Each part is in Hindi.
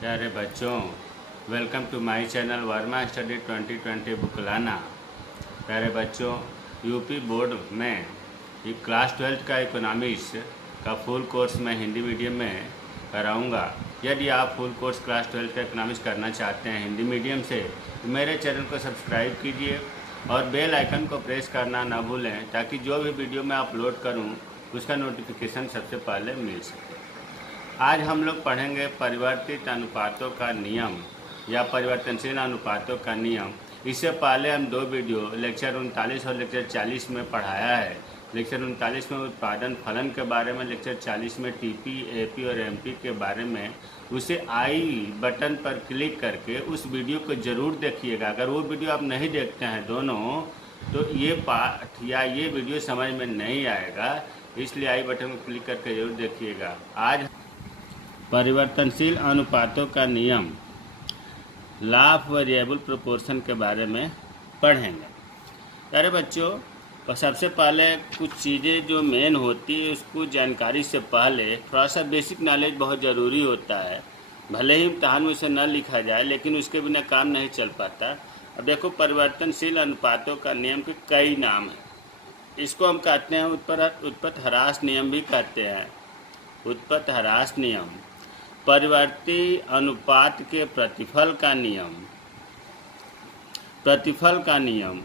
प्यारे बच्चों, welcome to my channel Varma study 2020 बुकलाना। प्यारे बच्चों, यूपी बोर्ड में ये क्लास 12 का इकोनॉमिक्स का फुल कोर्स मैं हिंदी मीडियम में कराऊंगा। यदि आप फुल कोर्स क्लास 12 का इकोनॉमिक्स करना चाहते हैं हिंदी मीडियम से, तो मेरे चैनल को सब्सक्राइब कीजिए और बेल आइकन को प्रेस करना ना भूलें, ताकि जो भी वीडियो मैं अपलोड करूं उसका नोटिफिकेशन सबसे पहले मिल सके। आज हम लोग पढ़ेंगे परिवर्तित अनुपातों का नियम या परिवर्तनशील अनुपातों का नियम। इससे पहले हम दो वीडियो लेक्चर 39 और लेक्चर 40 में पढ़ाया है। लेक्चर 39 में उत्पादन फलन के बारे में, लेक्चर 40 में टीपी, एपी और एमपी के बारे में। उसे आई बटन पर क्लिक करके उस वीडियो को ज़रूर देखिएगा। अगर वो वीडियो आप नहीं देखते हैं दोनों, तो ये पाठ या ये वीडियो समझ में नहीं आएगा, इसलिए आई बटन को क्लिक करके ज़रूर देखिएगा। आज परिवर्तनशील अनुपातों का नियम, लॉ ऑफ वेरिएबल प्रोपोर्शन के बारे में पढ़ेंगे। अरे बच्चों, और सबसे पहले कुछ चीज़ें जो मेन होती है उसको जानकारी से पहले थोड़ा सा बेसिक नॉलेज बहुत ज़रूरी होता है। भले ही इम्तहान में उसे न लिखा जाए, लेकिन उसके बिना काम नहीं चल पाता। अब देखो, परिवर्तनशील अनुपातों का नियम के कई नाम हैं। इसको हम कहते हैं उत्पत्ति ह्रास नियम भी कहते हैं। उत्पत्ति ह्रास नियम, परिवर्ती अनुपात के प्रतिफल का नियम,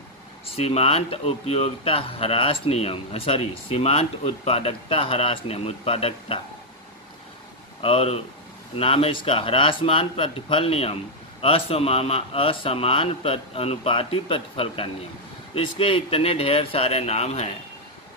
सीमांत उपयोगिता ह्रास नियम, सीमांत उत्पादकता ह्रास नियम, उत्पादकता, और नाम है इसका ह्रासमान प्रतिफल नियम, असमान अनुपाती प्रतिफल का नियम। इसके इतने ढेर सारे नाम हैं,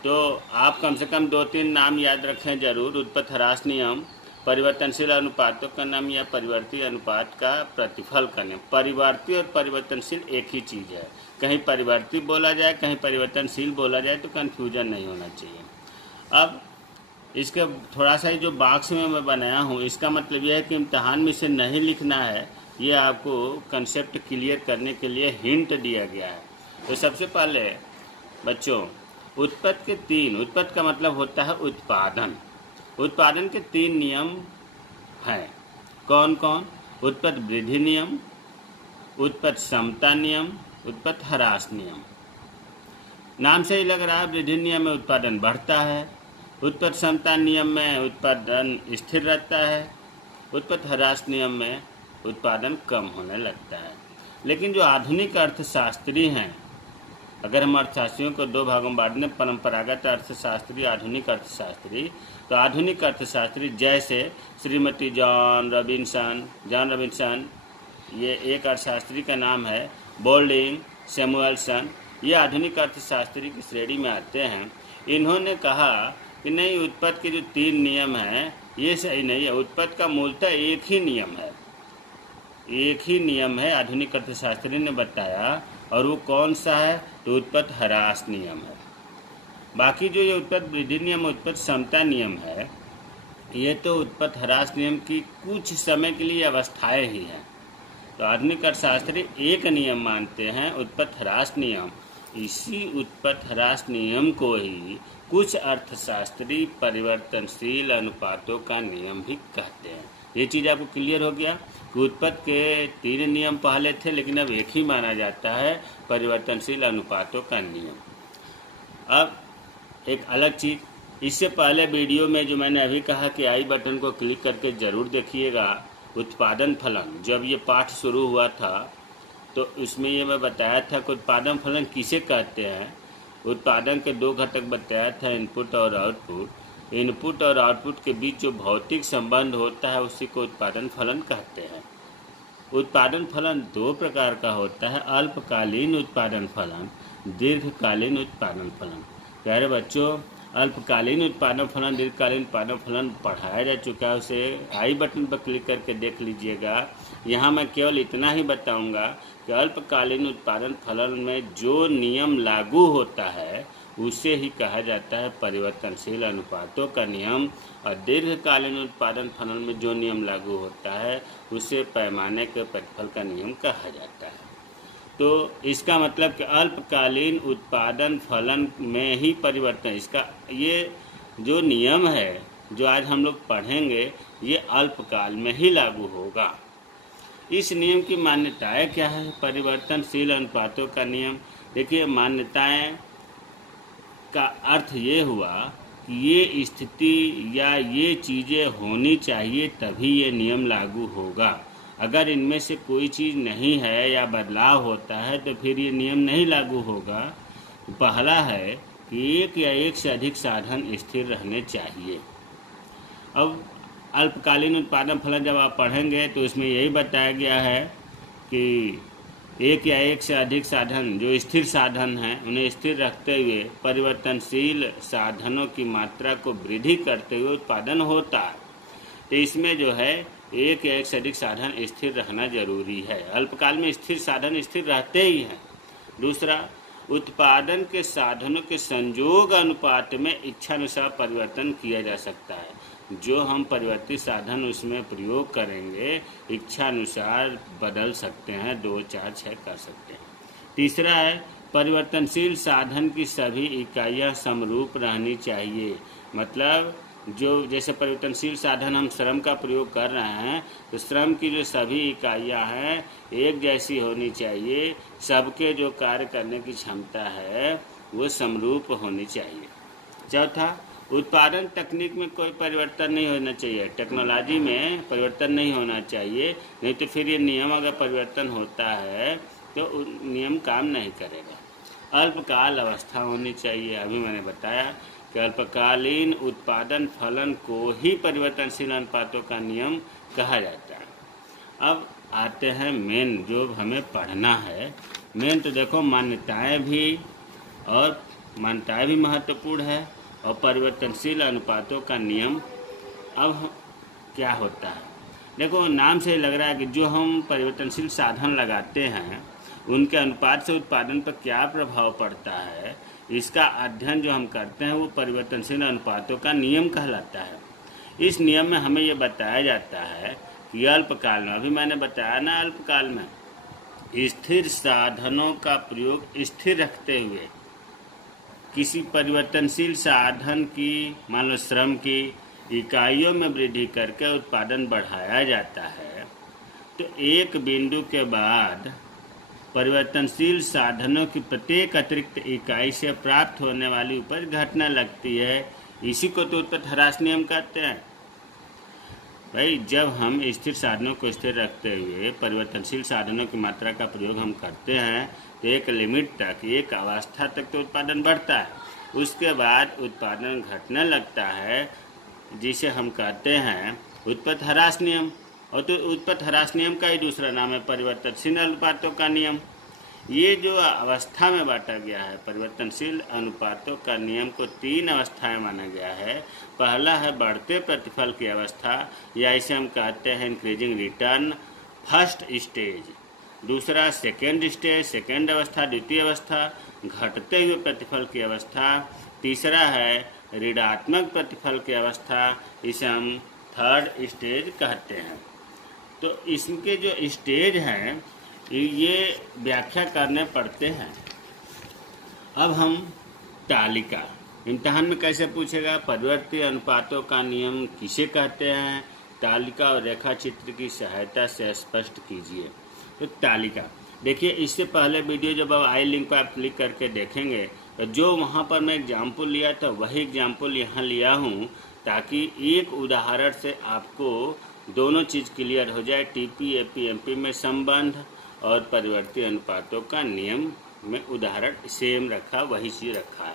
तो आप कम से कम 2-3 नाम याद रखें जरूर। उत्पत्ति ह्रास नियम, परिवर्तनशील अनुपातों का नाम या परिवर्ती अनुपात का प्रतिफल का नियम। परिवर्ती और परिवर्तनशील एक ही चीज़ है। कहीं परिवर्ती बोला जाए, कहीं परिवर्तनशील बोला जाए, तो कन्फ्यूजन नहीं होना चाहिए। अब इसके थोड़ा सा जो बॉक्स में मैं बनाया हूँ, इसका मतलब यह है कि इम्तहान में इसे नहीं लिखना है। ये आपको कंसेप्ट क्लियर करने के लिए हिंट दिया गया है। तो सबसे पहले बच्चों, उत्पत्ति का मतलब होता है उत्पादन। उत्पादन के 3 नियम हैं। कौन कौन? उत्पत्ति वृद्धि नियम, उत्पत्ति समता नियम, उत्पत्ति ह्रास नियम। नाम से ही लग रहा है, वृद्धि नियम में उत्पादन बढ़ता है, उत्पत्ति समता नियम में उत्पादन स्थिर रहता है, उत्पत्ति ह्रास नियम में उत्पादन कम होने लगता है। लेकिन जो आधुनिक अर्थशास्त्री हैं, अगर हम अर्थशास्त्रियों को 2 भागों में बांट दें, परंपरागत अर्थशास्त्री, आधुनिक अर्थशास्त्री, तो आधुनिक अर्थशास्त्री जैसे श्रीमती जॉन रॉबिन्सन, ये एक अर्थशास्त्री का नाम है, बोल्डिंग, सैमुअलसन, ये आधुनिक अर्थशास्त्री की श्रेणी में आते हैं। इन्होंने कहा कि नहीं, उत्पत्ति के जो 3 नियम हैं ये सही नहीं है। उत्पत्ति का मूलतः एक ही नियम है, आधुनिक अर्थशास्त्री ने बताया, और वो कौन सा है? तो उत्पत्ति ह्रास नियम है। बाकी जो ये उत्पत्ति वृद्धि नियम, उत्पत्ति समता नियम है, ये तो उत्पत्ति ह्रास नियम की कुछ समय के लिए अवस्थाएं ही हैं। तो आधुनिक अर्थशास्त्री एक नियम मानते हैं, उत्पत्ति ह्रास नियम। इसी उत्पत्ति ह्रास नियम को ही कुछ अर्थशास्त्री परिवर्तनशील अनुपातों का नियम भी कहते हैं। ये चीज़ आपको क्लियर हो गया कि उत्पत्ति के 3 नियम पहले थे, लेकिन अब एक ही माना जाता है, परिवर्तनशील अनुपातों का नियम। अब एक अलग चीज़, इससे पहले वीडियो में जो मैंने अभी कहा कि आई बटन को क्लिक करके ज़रूर देखिएगा, उत्पादन फलन, जब ये पाठ शुरू हुआ था तो उसमें ये मैं बताया था कि उत्पादन फलन किसे कहते हैं। उत्पादन के 2 घटक बताया था, इनपुट और आउटपुट। इनपुट और आउटपुट के बीच जो भौतिक संबंध होता है उसी को उत्पादन फलन कहते हैं। उत्पादन फलन 2 प्रकार का होता है, अल्पकालीन उत्पादन फलन, दीर्घकालीन उत्पादन फलन। प्यारे बच्चों, अल्पकालीन उत्पादन फलन, दीर्घकालीन उत्पादन फलन पढ़ाया जा चुका है, उसे आई बटन पर क्लिक करके देख लीजिएगा। यहाँ मैं केवल इतना ही बताऊँगा कि अल्पकालीन उत्पादन फलन में जो नियम लागू होता है उसे ही कहा जाता है परिवर्तनशील अनुपातों का नियम, और दीर्घकालीन उत्पादन फलन में जो नियम लागू होता है उसे पैमाने के प्रतिफल का नियम कहा जाता है। तो इसका मतलब कि अल्पकालीन उत्पादन फलन में ही परिवर्तन, इसका ये जो नियम है जो आज हम लोग पढ़ेंगे, ये अल्पकाल में ही लागू होगा। इस नियम की मान्यताएं क्या है? परिवर्तनशील अनुपातों का नियम। देखिए, मान्यताएं का अर्थ ये हुआ कि ये स्थिति या ये चीज़ें होनी चाहिए तभी ये नियम लागू होगा। अगर इनमें से कोई चीज़ नहीं है या बदलाव होता है तो फिर ये नियम नहीं लागू होगा। पहला है कि एक या एक से अधिक साधन स्थिर रहने चाहिए। अब अल्पकालीन उत्पादन फलन जब आप पढ़ेंगे तो इसमें यही बताया गया है कि एक या एक से अधिक साधन जो स्थिर साधन हैं उन्हें स्थिर रखते हुए परिवर्तनशील साधनों की मात्रा को वृद्धि करते हुए उत्पादन होता है। तो इसमें जो है एक या एक से अधिक साधन स्थिर रहना जरूरी है। अल्पकाल में स्थिर साधन स्थिर रहते ही हैं। दूसरा, उत्पादन के साधनों के संयोग अनुपात में इच्छानुसार परिवर्तन किया जा सकता है। जो हम परिवर्तित साधन उसमें प्रयोग करेंगे इच्छानुसार बदल सकते हैं, 2, 4, 6 कर सकते हैं। तीसरा है परिवर्तनशील साधन की सभी इकाइयां समरूप रहनी चाहिए। मतलब जो जैसे परिवर्तनशील साधन हम श्रम का प्रयोग कर रहे हैं तो श्रम की जो सभी इकाइयां हैं एक जैसी होनी चाहिए। सबके जो कार्य करने की क्षमता है वो समरूप होनी चाहिए। चौथा, उत्पादन तकनीक में कोई परिवर्तन नहीं होना चाहिए। टेक्नोलॉजी में परिवर्तन नहीं होना चाहिए, नहीं तो फिर ये नियम अगर परिवर्तन होता है तो नियम काम नहीं करेगा। अल्पकाल अवस्था होनी चाहिए। अभी मैंने बताया कि अल्पकालीन उत्पादन फलन को ही परिवर्तनशील अनुपातों का नियम कहा जाता है। अब आते हैं मेन जो हमें पढ़ना है। मेन तो देखो मान्यताएं भी महत्वपूर्ण है और परिवर्तनशील अनुपातों का नियम। अब क्या होता है? देखो, नाम से लग रहा है कि जो हम परिवर्तनशील साधन लगाते हैं उनके अनुपात से उत्पादन पर क्या प्रभाव पड़ता है, इसका अध्ययन जो हम करते हैं वो परिवर्तनशील अनुपातों का नियम कहलाता है। इस नियम में हमें ये बताया जाता है कि अल्पकाल में, अभी मैंने बताया ना, अल्पकाल में स्थिर साधनों का प्रयोग स्थिर रखते हुए किसी परिवर्तनशील साधन की, मान लो श्रम की इकाइयों में वृद्धि करके उत्पादन बढ़ाया जाता है। तो एक बिंदु के बाद परिवर्तनशील साधनों की प्रत्येक अतिरिक्त इकाई से प्राप्त होने वाली उपज घटने लगती है। इसी को तो उत्पत्ति ह्रास नियम कहते हैं। भाई, जब हम स्थिर साधनों को स्थिर रखते हुए परिवर्तनशील साधनों की मात्रा का प्रयोग हम करते हैं तो एक लिमिट तक, एक अवस्था तक तो उत्पादन बढ़ता है। उसके बाद उत्पादन घटने लगता है, जिसे हम कहते हैं उत्पत्ति ह्रास नियम। और तो उत्पत्ति ह्रास नियम का ही दूसरा नाम है परिवर्तनशील अनुपातों का नियम। ये जो अवस्था में बांटा गया है परिवर्तनशील अनुपातों का नियम को 3 अवस्थाएं माना गया है। पहला है बढ़ते प्रतिफल की अवस्था, या इसे हम कहते हैं इंक्रीजिंग रिटर्न, फर्स्ट स्टेज। दूसरा सेकेंड स्टेज, सेकेंड अवस्था, द्वितीय अवस्था, घटते हुए प्रतिफल की अवस्था। तीसरा है ऋणात्मक प्रतिफल की अवस्था, इसे हम थर्ड स्टेज कहते हैं। तो इसके जो स्टेज हैं ये व्याख्या करने पड़ते हैं। अब हम तालिका, इम्तिहान में कैसे पूछेगा, परिवर्ती अनुपातों का नियम किसे कहते हैं, तालिका और रेखा चित्र की सहायता से स्पष्ट कीजिए। तो तालिका देखिए, इससे पहले वीडियो जब आप आई लिंक पर आप क्लिक करके देखेंगे तो जो वहाँ पर मैं एग्जाम्पल लिया था वही एग्जाम्पल यहाँ लिया हूँ, ताकि एक उदाहरण से आपको दोनों चीज़ क्लियर हो जाए। टीपी, एपी, एमपी में संबंध और परिवर्ती अनुपातों का नियम में उदाहरण सेम रखा, वही चीज़ रखा है।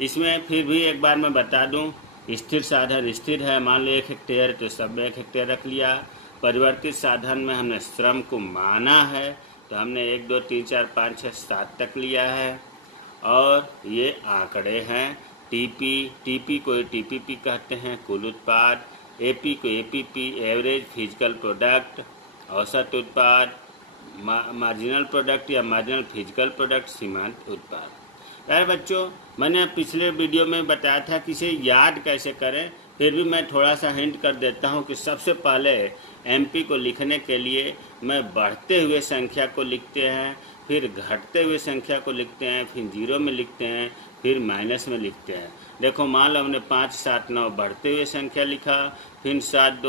इसमें फिर भी एक बार मैं बता दूं, स्थिर साधन स्थिर है, मान लो 1 हेक्टेयर तो सब 1 हेक्टेयर रख लिया। परिवर्तित साधन में हमने श्रम को माना है तो हमने 1, 2, 3, 4, 5, 6, 7 तक लिया है। और ये आंकड़े हैं। टीपी को टीपीपी कहते हैं, कुल उत्पाद। एपी को एपीपी, एवरेज फिजिकल प्रोडक्ट, औसत उत्पाद। मार्जिनल प्रोडक्ट या मार्जिनल फिजिकल प्रोडक्ट, सीमांत उत्पाद। यार बच्चों, मैंने पिछले वीडियो में बताया था कि इसे याद कैसे करें, फिर भी मैं थोड़ा सा हिंट कर देता हूं कि सबसे पहले एमपी को लिखने के लिए मैं बढ़ते हुए संख्या को लिखते हैं, फिर घटते हुए संख्या को लिखते हैं, फिर 0 में लिखते हैं, फिर माइनस में लिखते हैं। देखो, मान लो हमने 5, 7, 9 बढ़ते हुए संख्या लिखा, फिर 7,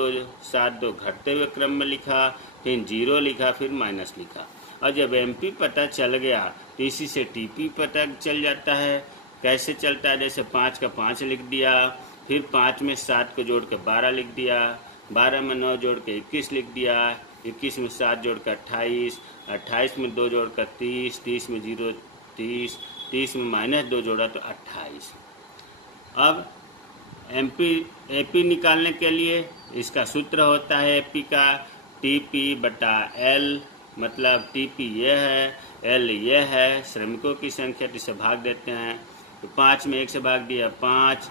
2 घटते हुए क्रम में लिखा, फिर 0 लिखा, फिर माइनस लिखा। और जब एमपी पता चल गया तो इसी से टीपी पता चल जाता है। कैसे चलता है? जैसे 5 का 5 लिख दिया, फिर 5 में 7 को जोड़ के 12 लिख दिया, 12 में 9 जोड़ के 21 लिख दिया, 21 में 7 जोड़ कर 28, 28 में 2 जोड़ कर 30, 30 में 0 30, 30 में माइनस 2 जोड़ा तो 28। अब एपी निकालने के लिए इसका सूत्र होता है एपी का TP/L, मतलब TP ये है, L ये है, श्रमिकों की संख्या, जिसे भाग देते हैं। तो 5 में 1 से भाग दिया 5,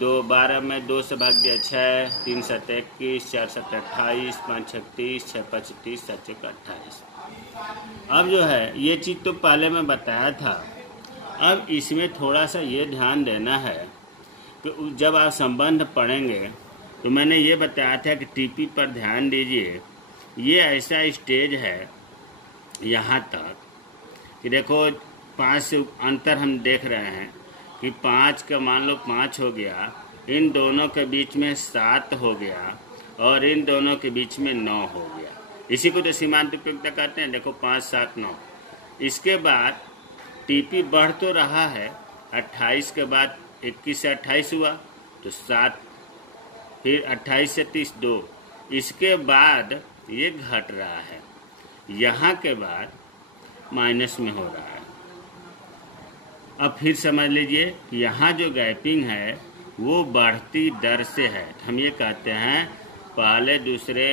12 में 2 से भाग दिया 6, 3 7 21, 4 7 28, 5 6 30, 6 5 30, 7 6 28। अब जो है ये चीज़ तो पहले मैं बताया था। अब इसमें थोड़ा सा ये ध्यान देना है कि जब आप संबंध पढ़ेंगे तो मैंने ये बताया था कि टीपी पर ध्यान दीजिए। ये ऐसा स्टेज है यहाँ तक कि देखो 5 से अंतर हम देख रहे हैं कि 5 का मान लो 5 हो गया, इन दोनों के बीच में 7 हो गया और इन दोनों के बीच में 9 हो गया। इसी को तो सीमांत उपयुक्तता कहते हैं। देखो 5 7 9। इसके बाद टीपी बढ़ तो रहा है, 28 के बाद 21 से 28 हुआ तो 7, फिर 28 से 30 2। इसके बाद ये घट रहा है, यहाँ के बाद माइनस में हो रहा है। अब फिर समझ लीजिए कि यहाँ जो गैपिंग है वो बढ़ती दर से है। हम ये कहते हैं पहले दूसरे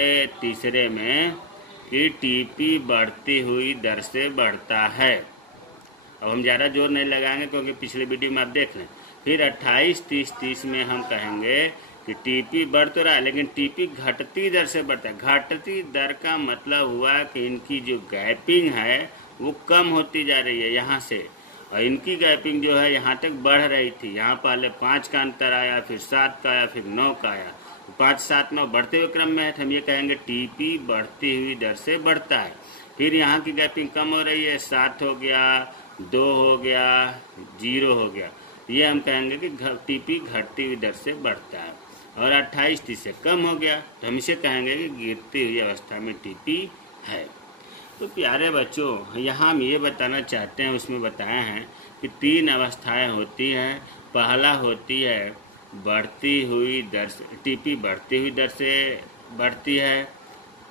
तीसरे में कि टीपी बढ़ती हुई दर से बढ़ता है। अब हम ज़्यादा जोर नहीं लगाएंगे क्योंकि पिछले वीडियो में आप देख लें। फिर 28 30 30 में हम कहेंगे कि टीपी बढ़ तो रहा है लेकिन टीपी घटती दर से बढ़ता है। घटती दर का मतलब हुआ कि इनकी जो गैपिंग है वो कम होती जा रही है यहाँ से, और इनकी गैपिंग जो है यहाँ तक बढ़ रही थी। यहाँ पहले 5 का अंतर आया, फिर 7 का आया, फिर 9 का आया। 5 7 9 बढ़ते हुए क्रम में है तो हम ये कहेंगे टीपी बढ़ती हुई दर से बढ़ता है। फिर यहाँ की गैपिंग कम हो रही है, 7 हो गया, 2 हो गया, 0 हो गया, ये हम कहेंगे कि टीपी घटती हुई दर से बढ़ता है। और 28 30 से कम हो गया तो हम इसे कहेंगे कि गिरती हुई अवस्था में टीपी है। तो प्यारे बच्चों, यहाँ हम ये बताना चाहते हैं, उसमें बताया है कि 3 अवस्थाएं होती हैं। पहला होती है बढ़ती हुई दर से, टीपी बढ़ती हुई दर से बढ़ती है,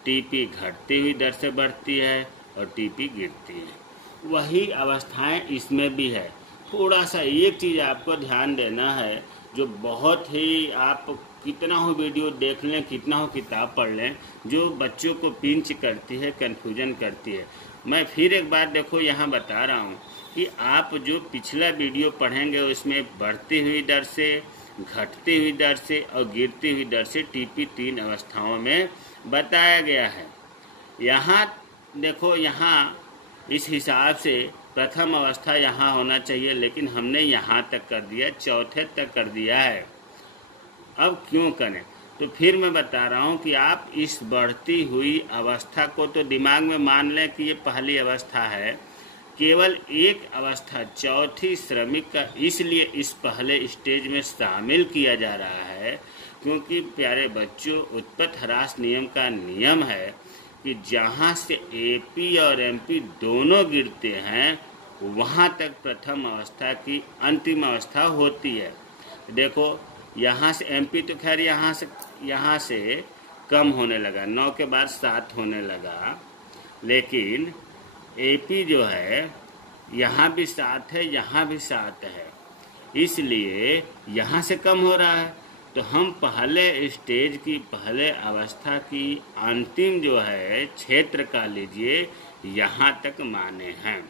टीपी घटती हुई दर से बढ़ती है और टीपी गिरती है। वही अवस्थाएं इसमें भी है। थोड़ा सा एक चीज़ आपको ध्यान देना है, जो बहुत ही आप कितना हो वीडियो देख लें, कितना हो किताब पढ़ लें, जो बच्चों को पिंच करती है, कन्फ्यूजन करती है। मैं फिर एक बार देखो यहाँ बता रहा हूँ कि आप जो पिछला वीडियो पढ़ेंगे उसमें बढ़ती हुई दर से, घटती हुई दर से और गिरती हुई दर से टीपी 3 अवस्थाओं में बताया गया है। यहाँ देखो, यहाँ इस हिसाब से प्रथम अवस्था यहाँ होना चाहिए, लेकिन हमने यहाँ तक कर दिया, चौथे तक कर दिया है। अब क्यों करें? तो फिर मैं बता रहा हूँ कि आप इस बढ़ती हुई अवस्था को तो दिमाग में मान लें कि ये पहली अवस्था है। केवल एक अवस्था चौथी श्रमिक का इसलिए इस पहले स्टेज में शामिल किया जा रहा है क्योंकि प्यारे बच्चों, उत्पत्ति ह्रास नियम का नियम है कि जहाँ से एपी और एमपी दोनों गिरते हैं वहाँ तक प्रथम अवस्था की अंतिम अवस्था होती है। देखो यहाँ से एमपी तो खैर यहाँ से कम होने लगा, 9 के बाद 7 होने लगा, लेकिन एपी जो है यहाँ भी 7 है, यहाँ भी 7 है, इसलिए यहाँ से कम हो रहा है। तो हम पहले स्टेज की, पहले अवस्था की अंतिम जो है क्षेत्र का लीजिए, यहाँ तक माने हैं।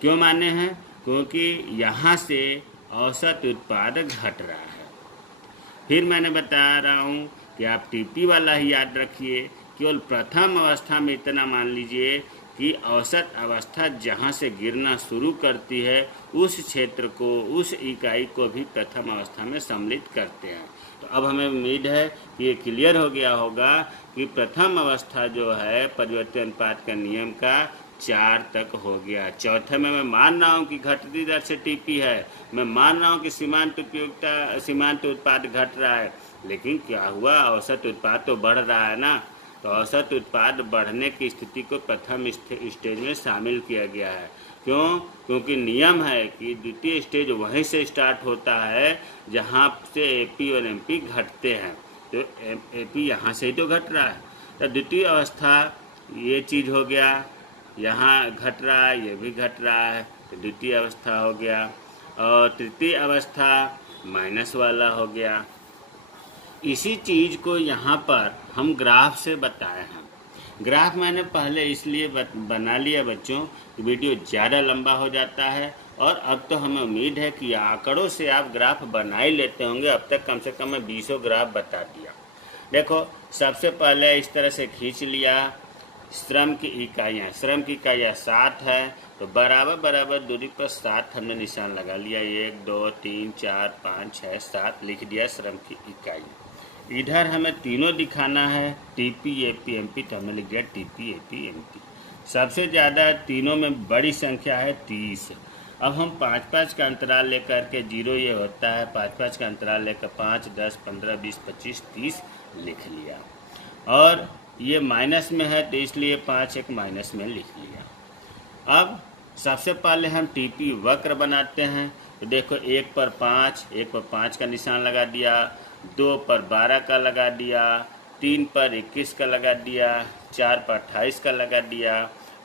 क्यों माने हैं? क्योंकि यहाँ से औसत उत्पाद घट रहा है। फिर मैंने बता रहा हूँ कि आप टीपी वाला ही याद रखिए। केवल प्रथम अवस्था में इतना मान लीजिए कि औसत अवस्था जहाँ से गिरना शुरू करती है उस क्षेत्र को, उस इकाई को भी प्रथम अवस्था में सम्मिलित करते हैं। तो अब हमें उम्मीद है कि ये क्लियर हो गया होगा कि प्रथम अवस्था जो है परिवर्तन अनुपात का नियम का 4 तक हो गया। चौथे में मैं मान रहा हूँ कि घटती दर से टीपी है, मैं मान रहा हूँ कि सीमांत उत्पाद घट रहा है, लेकिन क्या हुआ, औसत उत्पाद तो बढ़ रहा है ना। तो औसत उत्पाद बढ़ने की स्थिति को प्रथम स्टेज में शामिल किया गया है। क्यों? क्योंकि नियम है कि द्वितीय स्टेज वहीं से स्टार्ट होता है जहाँ से एपी और एमपी घटते हैं। तो एपी यहाँ से ही तो घट रहा है। तो द्वितीय अवस्था ये चीज़ हो गया, यहाँ घट रहा है, ये भी घट रहा है, तो द्वितीय अवस्था हो गया। और तृतीय अवस्था माइनस वाला हो गया। इसी चीज़ को यहाँ पर हम ग्राफ से बताए हैं। ग्राफ मैंने पहले इसलिए बना लिया बच्चों, वीडियो ज़्यादा लंबा हो जाता है, और अब तो हमें उम्मीद है कि आंकड़ों से आप ग्राफ बना ही लेते होंगे। अब तक कम से कम मैं 20 ग्राफ बता दिया। देखो, सबसे पहले इस तरह से खींच लिया श्रम की इकाइयाँ। श्रम की इकाइयाँ 7 है, तो बराबर बराबर दूरी पर 7 हमने निशान लगा लिया। 1 2 3 4 5 6 7 लिख दिया श्रम की इकाई। इधर हमें तीनों दिखाना है, टीपी एपी एमपी, तो हमने लिख दिया टीपी एपी एमपी। सबसे ज़्यादा तीनों में बड़ी संख्या है 30। अब हम 5-5 का अंतराल लेकर के, 0 ये होता है, 5-5 का अंतराल लेकर 5 10 15 20 25 30 लिख लिया। और ये माइनस में है तो इसलिए 5 एक माइनस में लिख लिया। अब सबसे पहले हम टीपी वक्र बनाते हैं। तो देखो, 1 पर 5, 1 पर 5 का निशान लगा दिया, 2 पर 12 का लगा दिया, 3 पर 21 का लगा दिया, 4 पर 28 का लगा दिया,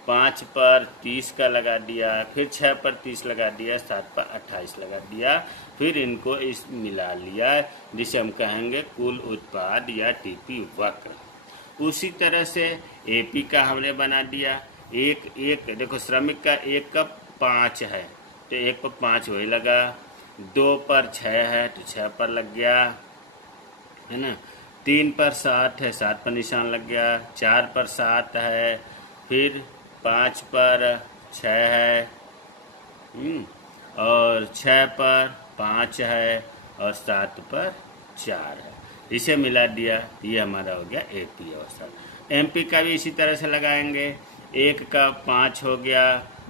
5 पर 30 का लगा दिया, फिर 6 पर 30 लगा दिया, 7 पर 28 लगा दिया, फिर इनको इस मिला लिया, जिसे हम कहेंगे कुल उत्पाद या टीपी वक्र। उसी तरह से एपी का हमने बना दिया। एक देखो, श्रमिक का 1 का 5 है तो 1 पर 5 वही लगा, 2 पर 6 है तो 6 पर लग गया, है ना। 3 पर 7 है, 7 पर निशान लग गया, 4 पर 7 है, फिर 5 पर 6 है, और 6 पर 5 है, और 7 पर 4 है। इसे मिला दिया, ये हमारा हो गया एपी अवस्था। एमपी का भी इसी तरह से लगाएंगे। 1 का 5 हो गया,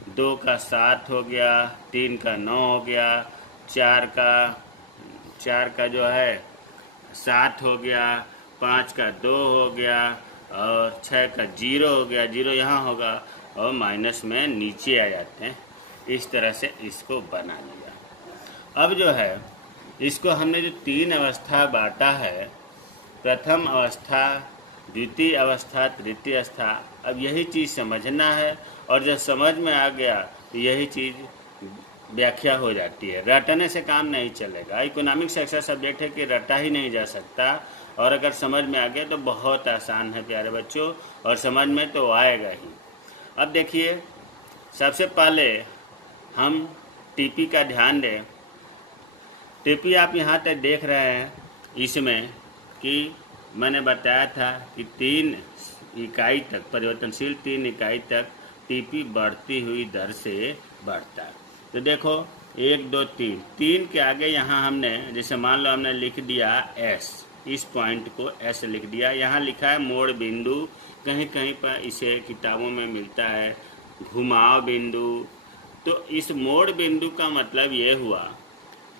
2 का 7 हो गया, 3 का 9 हो गया, 4 का जो है 7 हो गया, 5 का 2 हो गया, और 6 का 0 हो गया। 0 यहाँ होगा और माइनस में नीचे आ जाते हैं। इस तरह से इसको बना लिया। अब जो है, इसको हमने जो 3 अवस्था बांटा है, प्रथम अवस्था, द्वितीय अवस्था, तृतीय अवस्था। अब यही चीज़ समझना है, और जब समझ में आ गया तो यही चीज़ व्याख्या हो जाती है। रटने से काम नहीं चलेगा। इकोनॉमिक्स ऐसा सब्जेक्ट है कि रटा ही नहीं जा सकता, और अगर समझ में आ गया तो बहुत आसान है प्यारे बच्चों, और समझ में तो आएगा ही। अब देखिए, सबसे पहले हम टीपी का ध्यान दें। टीपी आप यहाँ तक देख रहे हैं, इसमें कि मैंने बताया था कि 3 इकाई तक, परिवर्तनशील 3 इकाई तक टीपी बढ़ती हुई दर से बढ़ता है। तो देखो, 1 2 3 के आगे यहाँ हमने, जैसे मान लो हमने लिख दिया एस, इस पॉइंट को एस लिख दिया। यहाँ लिखा है मोड़ बिंदु, कहीं कहीं पर इसे किताबों में मिलता है घुमाव बिंदु। तो इस मोड़ बिंदु का मतलब ये हुआ,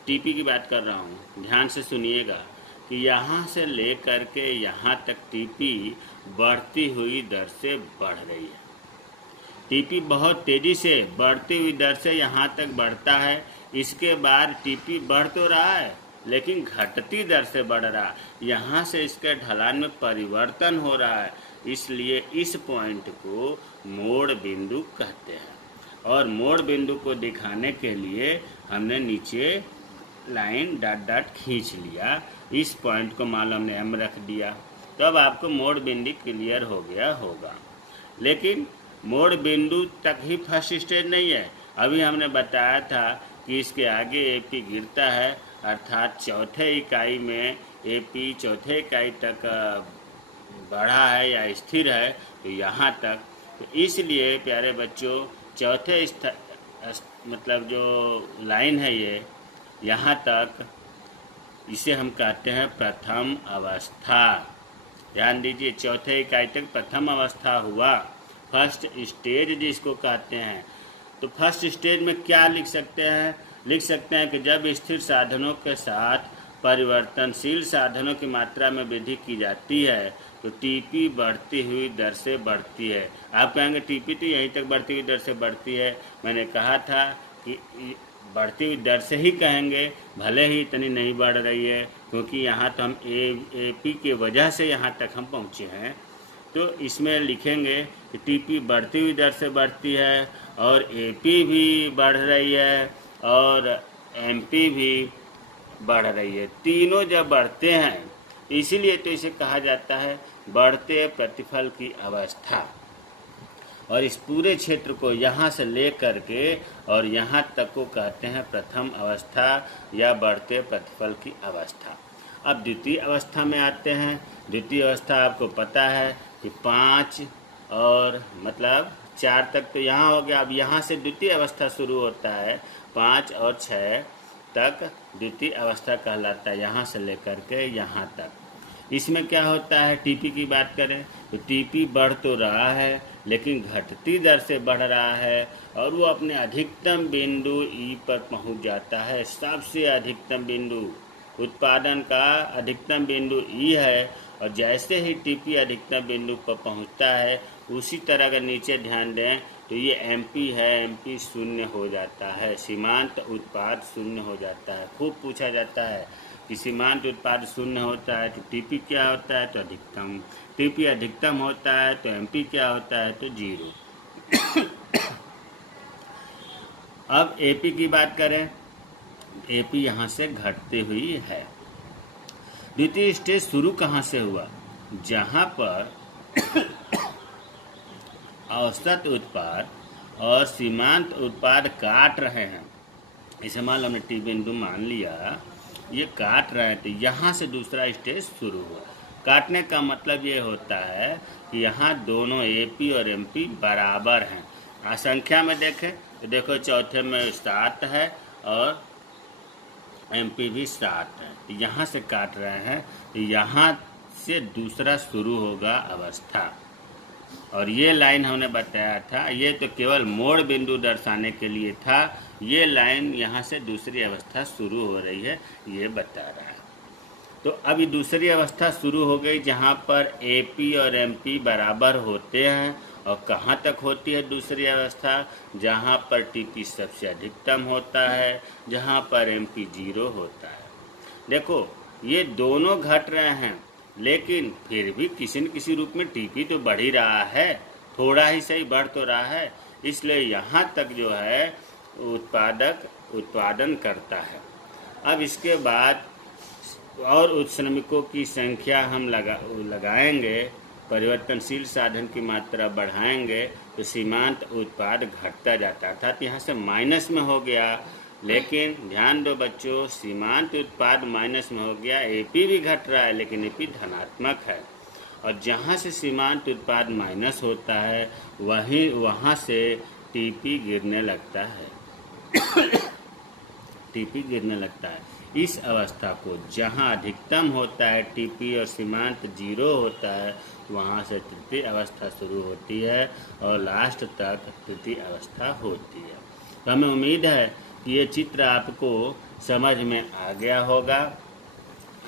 टीपी की बात कर रहा हूँ, ध्यान से सुनिएगा, कि यहाँ से ले कर के यहाँ तक टीपी बढ़ती हुई दर से बढ़ रही है। टीपी बहुत तेज़ी से बढ़ती हुई दर से यहाँ तक बढ़ता है। इसके बाद टीपी बढ़ तो रहा है, लेकिन घटती दर से बढ़ रहा है। यहाँ से इसके ढलान में परिवर्तन हो रहा है, इसलिए इस पॉइंट को मोड़ बिंदु कहते हैं। और मोड़ बिंदु को दिखाने के लिए हमने नीचे लाइन डॉट डॉट खींच लिया। इस पॉइंट को मान लो हमने एम रख दिया, तो अब आपको मोड़ बिंदु क्लियर हो गया होगा। लेकिन मोड़ बिंदु तक ही फर्स्ट स्टेज नहीं है। अभी हमने बताया था कि इसके आगे एपी गिरता है, अर्थात चौथे इकाई में एपी चौथे इकाई तक बढ़ा है या स्थिर है, तो यहाँ तक। तो इसलिए प्यारे बच्चों, चौथे मतलब जो लाइन है ये, यहाँ तक, इसे हम कहते हैं प्रथम अवस्था। ध्यान दीजिए, चौथे इकाई तक प्रथम अवस्था हुआ, फर्स्ट स्टेज जिसको कहते हैं। तो फर्स्ट स्टेज में क्या लिख सकते हैं? लिख सकते हैं कि जब स्थिर साधनों के साथ परिवर्तनशील साधनों की मात्रा में वृद्धि की जाती है तो टीपी बढ़ती हुई दर से बढ़ती है। आप कहेंगे टीपी तो यहीं तक बढ़ती हुई दर से बढ़ती है। मैंने कहा था कि बढ़ती हुई दर से ही कहेंगे, भले ही इतनी नहीं बढ़ रही है, क्योंकि यहाँ तो हम एपी की वजह से यहाँ तक हम पहुँचे हैं। तो इसमें लिखेंगे कि टीपी बढ़ती हुई दर से बढ़ती है और एपी भी बढ़ रही है और एमपी भी बढ़ रही है। तीनों जब बढ़ते हैं इसीलिए तो इसे कहा जाता है बढ़ते प्रतिफल की अवस्था। और इस पूरे क्षेत्र को यहाँ से ले करके और यहाँ तक को कहते हैं प्रथम अवस्था या बढ़ते प्रतिफल की अवस्था। अब द्वितीय अवस्था में आते हैं। द्वितीय अवस्था आपको पता है कि 5 और मतलब 4 तक तो यहाँ हो गया। अब यहाँ से द्वितीय अवस्था शुरू होता है, 5 और 6 तक द्वितीय अवस्था कहलाता है, यहाँ से लेकर के यहाँ तक। इसमें क्या होता है, टीपी की बात करें तो टीपी बढ़ तो रहा है लेकिन घटती दर से बढ़ रहा है और वो अपने अधिकतम बिंदु ई पर पहुंच जाता है। सबसे अधिकतम बिंदु उत्पादन का अधिकतम बिंदु ई है और जैसे ही टीपी अधिकतम बिंदु पर पहुंचता है उसी तरह अगर नीचे ध्यान दें तो ये एमपी है, एमपी शून्य हो जाता है, सीमांत उत्पाद शून्य हो जाता है। खूब पूछा जाता है कि सीमांत उत्पाद शून्य होता है तो टीपी क्या होता है, तो अधिकतम। टीपी अधिकतम होता है तो एमपी क्या होता है, तो 0। अब एपी की बात करें, एपी यहाँ से घटती हुई है। द्वितीय स्टेज शुरू कहाँ से हुआ, जहाँ पर औसत उत्पाद और सीमांत उत्पाद काट रहे हैं। इसे मान लो हमने टी बिंदु मान लिया, ये काट रहे हैं तो यहाँ से दूसरा स्टेज शुरू हुआ। काटने का मतलब ये होता है कि यहाँ दोनों एपी और एमपी बराबर हैं। संख्या में देखें तो देखो चौथे में 7 है और एमपी भी 7 है। तो यहाँ से काट रहे हैं तो यहाँ से दूसरा शुरू होगा अवस्था। और ये लाइन हमने बताया था, ये तो केवल मोड़ बिंदु दर्शाने के लिए था। ये लाइन यहाँ से दूसरी अवस्था शुरू हो रही है, ये बता रहा है। तो अभी दूसरी अवस्था शुरू हो गई जहाँ पर एपी और एमपी बराबर होते हैं। और कहाँ तक होती है दूसरी अवस्था, जहाँ पर टीपी सबसे अधिकतम होता है, जहाँ पर एमपी 0 होता है। देखो ये दोनों घट रहे हैं लेकिन फिर भी किसी न किसी रूप में टीपी तो बढ़ ही रहा है, थोड़ा ही सही बढ़ तो रहा है। इसलिए यहाँ तक जो है उत्पादक उत्पादन करता है। अब इसके बाद और उस श्रमिकों की संख्या हम लगाएंगे, परिवर्तनशील साधन की मात्रा बढ़ाएंगे तो सीमांत उत्पाद घटता जाता है। अर्थात यहाँ से माइनस में हो गया, लेकिन ध्यान दो बच्चों, सीमांत उत्पाद माइनस में हो गया, एपी भी घट रहा है लेकिन एपी धनात्मक है। और जहाँ से सीमांत उत्पाद माइनस होता है वहाँ से टीपी गिरने लगता है। टीपी गिरने लगता है। इस अवस्था को जहाँ अधिकतम होता है टीपी और सीमांत 0 होता है, वहाँ से तृतीय अवस्था शुरू होती है और लास्ट तक तृतीय अवस्था होती है। तो हमें उम्मीद है कि ये चित्र आपको समझ में आ गया होगा।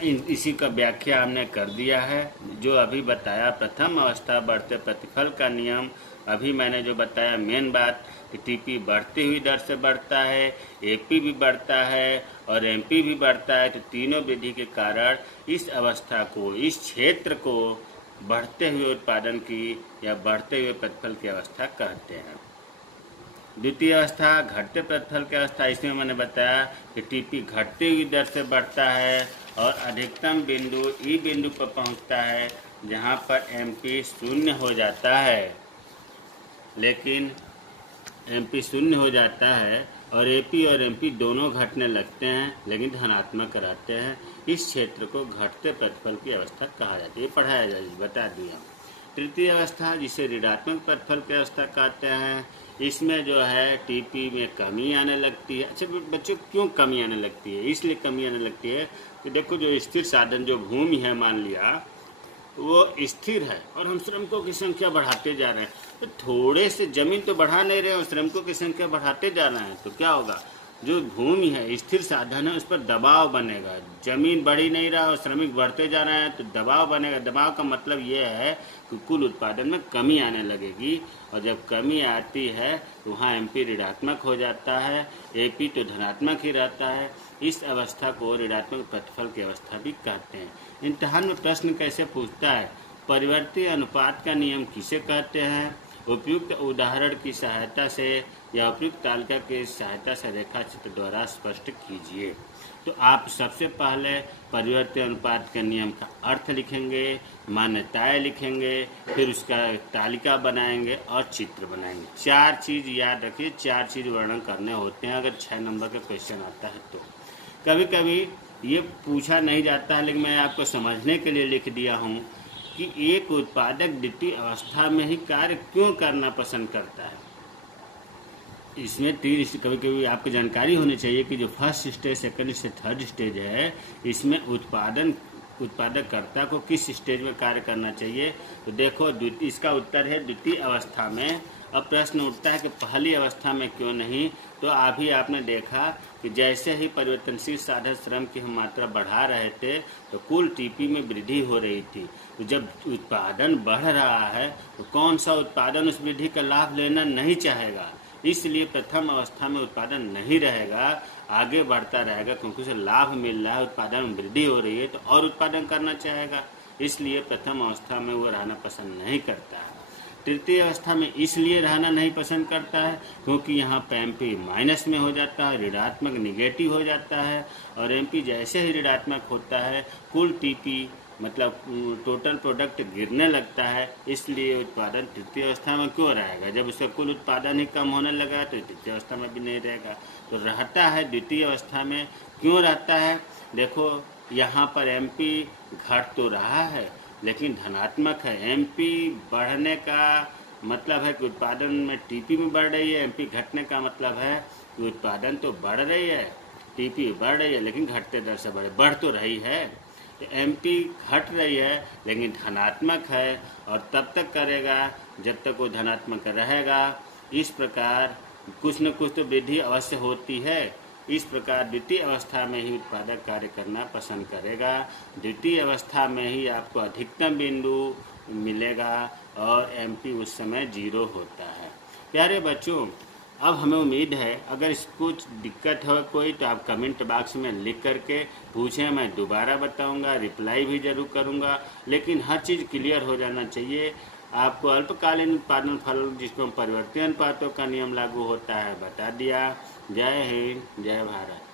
इसी का व्याख्या हमने कर दिया है। जो अभी बताया प्रथम अवस्था बढ़ते प्रतिफल का नियम, अभी मैंने जो बताया मेन बात कि टीपी बढ़ती हुई दर से बढ़ता है, एपी भी बढ़ता है और एमपी भी बढ़ता है। तो तीनों वृद्धि के कारण इस अवस्था को, इस क्षेत्र को बढ़ते हुए उत्पादन की या बढ़ते हुए प्रतिफल की अवस्था कहते हैं। द्वितीय अवस्था घटते प्रतिफल की अवस्था, इसमें मैंने बताया कि टीपी घटती हुई दर से बढ़ता है और अधिकतम बिंदु ई बिंदु पर पहुंचता है जहां पर एमपी 0 हो जाता है, लेकिन एमपी 0 हो जाता है और एपी और एमपी दोनों घटने लगते हैं लेकिन धनात्मक रहते हैं। इस क्षेत्र को घटते प्रतिफल की अवस्था कहा जाती है। पढ़ाया जाए, बता दिया। तृतीय अवस्था जिसे ऋणात्मक प्रतिफल की अवस्था कहते हैं, इसमें जो है टीपी में कमी आने लगती है। अच्छा बच्चों, क्यों कमी आने लगती है? इसलिए कमी आने लगती है कि देखो जो स्थिर साधन, जो भूमि है मान लिया वो स्थिर है और हम श्रमिकों की संख्या बढ़ाते जा रहे हैं, तो थोड़े से जमीन तो बढ़ा नहीं रहे हैं, श्रमिकों की संख्या बढ़ाते जा रहे हैं, तो क्या होगा, जो भूमि है, स्थिर साधन है, उस पर दबाव बनेगा। जमीन बढ़ ही नहीं रहा और श्रमिक बढ़ते जा रहे हैं तो दबाव बनेगा। दबाव का मतलब ये है कि कुल उत्पादन में कमी आने लगेगी, और जब कमी आती है तो वहाँ एमपी ऋणात्मक हो जाता है, एपी तो धनात्मक ही रहता है। इस अवस्था को ऋणात्मक प्रतिफल की अवस्था भी कहते हैं। इम्तिहान में प्रश्न कैसे पूछता है, परिवर्ती अनुपात का नियम किसे कहते हैं? उपयुक्त उदाहरण की सहायता से या उपयुक्त तालिका की सहायता से रेखाचित्र द्वारा स्पष्ट कीजिए। तो आप सबसे पहले परिवर्ती अनुपात के नियम का अर्थ लिखेंगे, मान्यताएं लिखेंगे, फिर उसका तालिका बनाएंगे और चित्र बनाएंगे। 4 चीज़ याद रखिए, 4 चीज़ वर्णन करने होते हैं अगर 6 नंबर का क्वेश्चन आता है तो। कभी कभी ये पूछा नहीं जाता है, लेकिन मैं आपको समझने के लिए लिख दिया हूँ कि एक उत्पादक द्वितीय अवस्था में ही कार्य क्यों करना पसंद करता है। इसमें 3 कभी कभी आपको जानकारी होनी चाहिए कि जो first stage, second stage, third stage है, इसमें उत्पादककर्ता को किस स्टेज में कार्य करना चाहिए। तो देखो, इसका उत्तर है द्वितीय अवस्था में। अब प्रश्न उठता है कि पहली अवस्था में क्यों नहीं। तो अभी आपने देखा कि जैसे ही परिवर्तनशील साधन श्रम की हम मात्रा बढ़ा रहे थे तो कुल टीपी में वृद्धि हो रही थी। तो जब उत्पादन बढ़ रहा है तो कौन सा उत्पादन उस वृद्धि का लाभ लेना नहीं चाहेगा। इसलिए प्रथम अवस्था में उत्पादन नहीं रहेगा, आगे बढ़ता रहेगा, क्योंकि उसे लाभ मिल रहा है, उत्पादन में वृद्धि हो रही है तो और उत्पादन करना चाहेगा। इसलिए प्रथम अवस्था में वो रहना पसंद नहीं करता है। तृतीय अवस्था में इसलिए रहना नहीं पसंद करता है क्योंकि यहाँ पे एमपी माइनस में हो जाता है, ऋणात्मक निगेटिव हो जाता है, और एमपी जैसे ही ऋणात्मक होता है कुल टीपी मतलब टोटल प्रोडक्ट गिरने लगता है। इसलिए उत्पादन तृतीय अवस्था में क्यों रहेगा, जब उसका कुल उत्पादन ही कम होने लगा तो तृतीय अवस्था में भी नहीं रहेगा। तो रहता है द्वितीय अवस्था में। क्यों रहता है, देखो यहाँ पर एमपी घट तो रहा है लेकिन धनात्मक है। एमपी बढ़ने का मतलब है कि उत्पादन में टीपी में बढ़ रही है, एमपी घटने का मतलब है कि उत्पादन तो बढ़ रही है, टीपी बढ़ रही है लेकिन घटते दर से बढ़ तो रही है। तो एमपी घट रही है लेकिन धनात्मक है, और तब तक करेगा जब तक वो धनात्मक रहेगा। इस प्रकार कुछ न कुछ तो वृद्धि अवश्य होती है। इस प्रकार द्वितीय अवस्था में ही उत्पादक कार्य करना पसंद करेगा। द्वितीय अवस्था में ही आपको अधिकतम बिंदु मिलेगा और एमपी उस समय 0 होता है। प्यारे बच्चों, अब हमें उम्मीद है अगर कुछ दिक्कत हो कोई तो आप कमेंट बॉक्स में लिख करके पूछें, मैं दोबारा बताऊंगा, रिप्लाई भी जरूर करूंगा। लेकिन हर चीज़ क्लियर हो जाना चाहिए। आपको अल्पकालीन उत्पादन फल जिसको परिवर्तन अनुपातों का नियम लागू होता है बता दिया। जय हिंद, जय भारत।